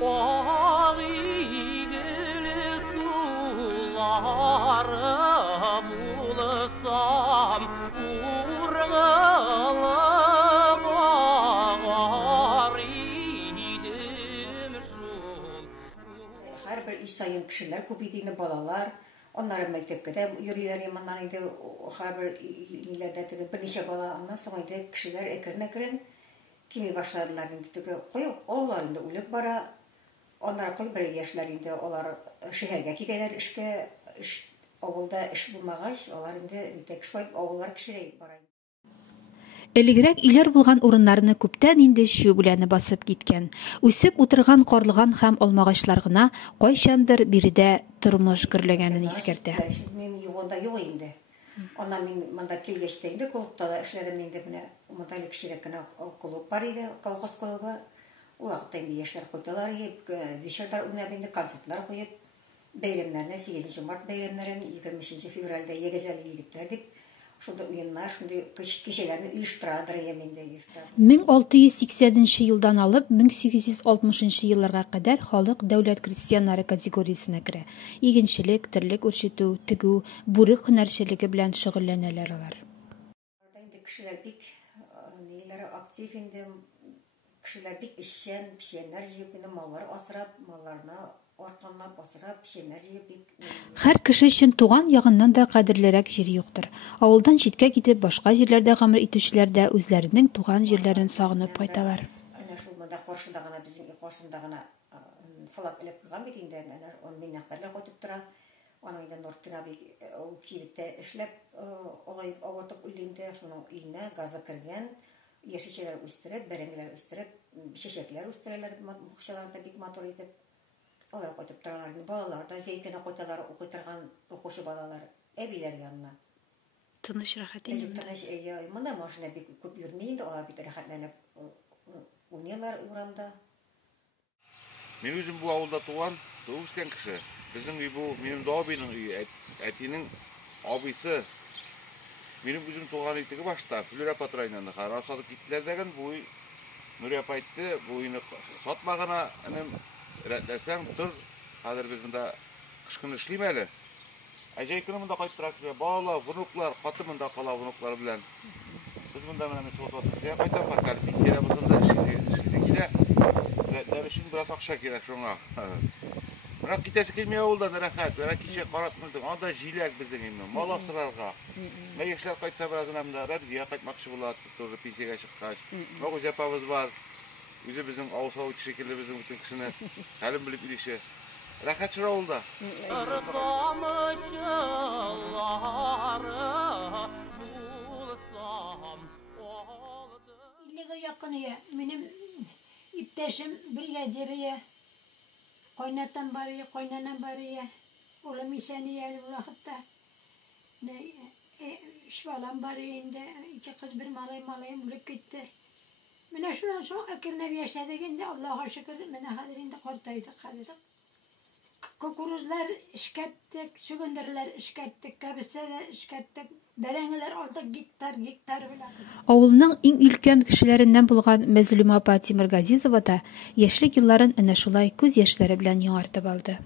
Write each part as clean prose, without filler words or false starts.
Ağ igili suları bulsam urğalı ağar idim şul. Her bir iş sayın kişiler, köpeydiğinde balalar, onların mektepte yürüyorlar yamanlar indi, her bir illerde bir neçe bala ondan sonra kişiler ekran kimi başladılar indi, koy oğullarında ölüp bara, onlara koy bir yaşlarında olar şehirge giderler işte oğulda iş bulmağaç, olar indi tek şoy oğullar kişiler bara. Элегрәк иләр булган урыннарны күптән инде чү беләне басып киткән. Үсеп утырган карлыган һәм алмагачлар гына кайчандыр биредә тормыш гөрләгәнен искәртә. Мен югында юк инде. Ана мен монда килгәчтә инде клубта эшләдем инде менә монда кичерәк кенә клуб бар иде, колхоз клубы. Ул вакытта инде яшьләр куйдылар, вечерлар уйнап инде концертлар куеп, бәйрәмнәрне 8 март бәйрәмнәрен 20 февральдә ягәзәл егетләр дип şunda uyumlar, şunda kişilerini uyuşturadır yeminde uyuşturadır. 1680 елдан алып 1860 елларга кадәр халык дәүләт крестьяннары категориясенә керә. Игенчелек, терлек үрчетү, тегү, бүрек һөнәрчелеге белән шөгыльләнәләр алар. Инде кешеләр бик ниләре актив инде, кешеләр бик эшчән, пешеннәр җыеп инде маллар асрап, малларны арканлап асрап, пешеннәр җыеп бик. Һәр кеше өчен туган ягыннан да кадерлерәк җир юктыр. Авылдан читкә китеп, башка җирләрдә гомер итүчеләр дә үзләренең туган җирләрен сагынып кайталар. Әнә шул монда каршында гына безнең каршында гына флаг элеп куйган бит инде, әнә ул миннән хәбәрләр кайтып тора. Аның да Нортраби ул кибеттә эшләп, алай авыртып үлгәндә, шуның өенә газы кергән, яшелчәләр үстереп, бәрәңгеләр үстереп, чәчәкләр үстерәләр, бакчаларда бик матур итеп. Алар кайтып торалар. Балалар да җәйкенә кайталар, укый торган укучы балалар, әбиләр янына. Тыныч рәхәт инде. Тыныч, монда машина бик күп йөрми инде, алар бит рәхәтләнеп уйныйлар урамда. Мен үзем бу авылда туган, үскән кеше. Безнең үй бу, минем да абыйның өе, әтинең абыйсы. Минем үзем туган итеге башта, Флюра Патрайнанда хара сатып киттеләр дигән, бу Нурия әйтте, бу өйне сатмагана, әнем рәтләсәң тор, хәзер без монда кышкын эшлим әле. Әҗәй көне монда кайтып тора, бала, внуклар, хаты монда кала внуклар белән. Без монда менә сотвасыya кайтам, паркар пенсия булсында эшлисе килә. Рәтләр өчен бераз акча кирәк шуңа. Бирок китәсе килмәй авылдан рәхәт, бирок кичә каратмыйдың, анда җиләк безнең инде, мал асрарга. Менә яшьләр кайтса бераз гына рәбзия кайтмакчы була, тоже пенсиягә чыккач. Могыз япабыз бар. Үзе безнең авыл шикелле безнең бүтән кешене хәлен белеп илеше. Рәхәт шура авылда. Иллеге якын ия, минем иптәшем бригадирия, кайнатам бар ия, кайнанам бар ия. Улым исән ия бу вакытта. Швалам бар инде, 2 кыз бер малайым үлеп китте. Менә шуннан соң әкренләп яшәдек инде, Аллаһка шөкер, менә хәзер инде картайдык хәзер. Кукурузлар эшкәрттек, сүгендерләр эшкәрттек, кәбестәләр эшкәрттек, бәрәңгеләр алдык гектар белән. Авылның иң өлкән кешеләреннән булган Мәзлүмә апа Тимергазизова да яшьлек елларын әнә шулай күз яшьләре белән яңартып алды.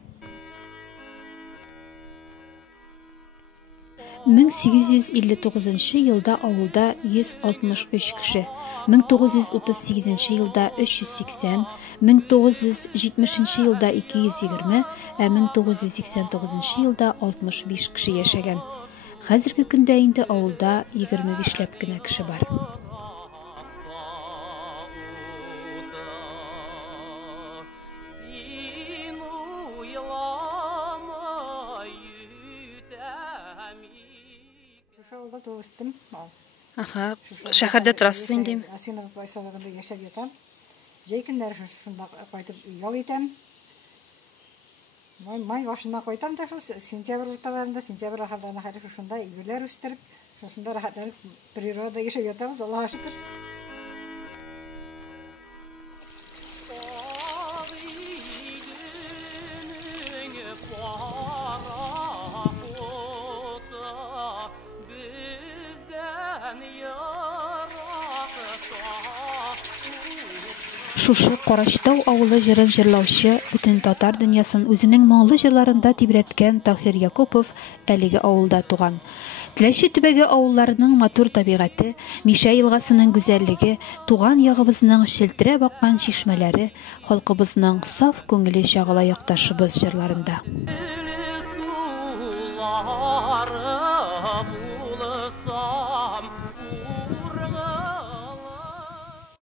1859 елда авылда 163 кеше, 1938 елда 380, 1970 елда 220, 1989 елда 65 кеше яшәгән. Хәзерге көндә инде авылда 25ләп кенә кеше бар. Doğustum. Aha, şəhərdə turasınız indi? Asinov baysalığında yaşab yatam. Jey günləri şunda qayıtıb yol etəm. May başına qoytam da sentyabr ortalarında, sentyabr axırlarına qədər şunda güllər üstürüb, şunda rahatlanıb природа yaşab yatamız, Allah'a şükür. Шушы Карачтау авылы җырын җырлаучы, бүтән татар дөньясын үзенең моңлы җырларында тибрәткән Таһир Якупов әлеге авылда туган. Теләче төбәге авылларының матур табигате, Миша елгасының гүзәллеге, туган ягыбызның челтерәп аккан чишмәләре, халкыбызның саф күңеле чагыла якташыбыз җырларында. Suları bu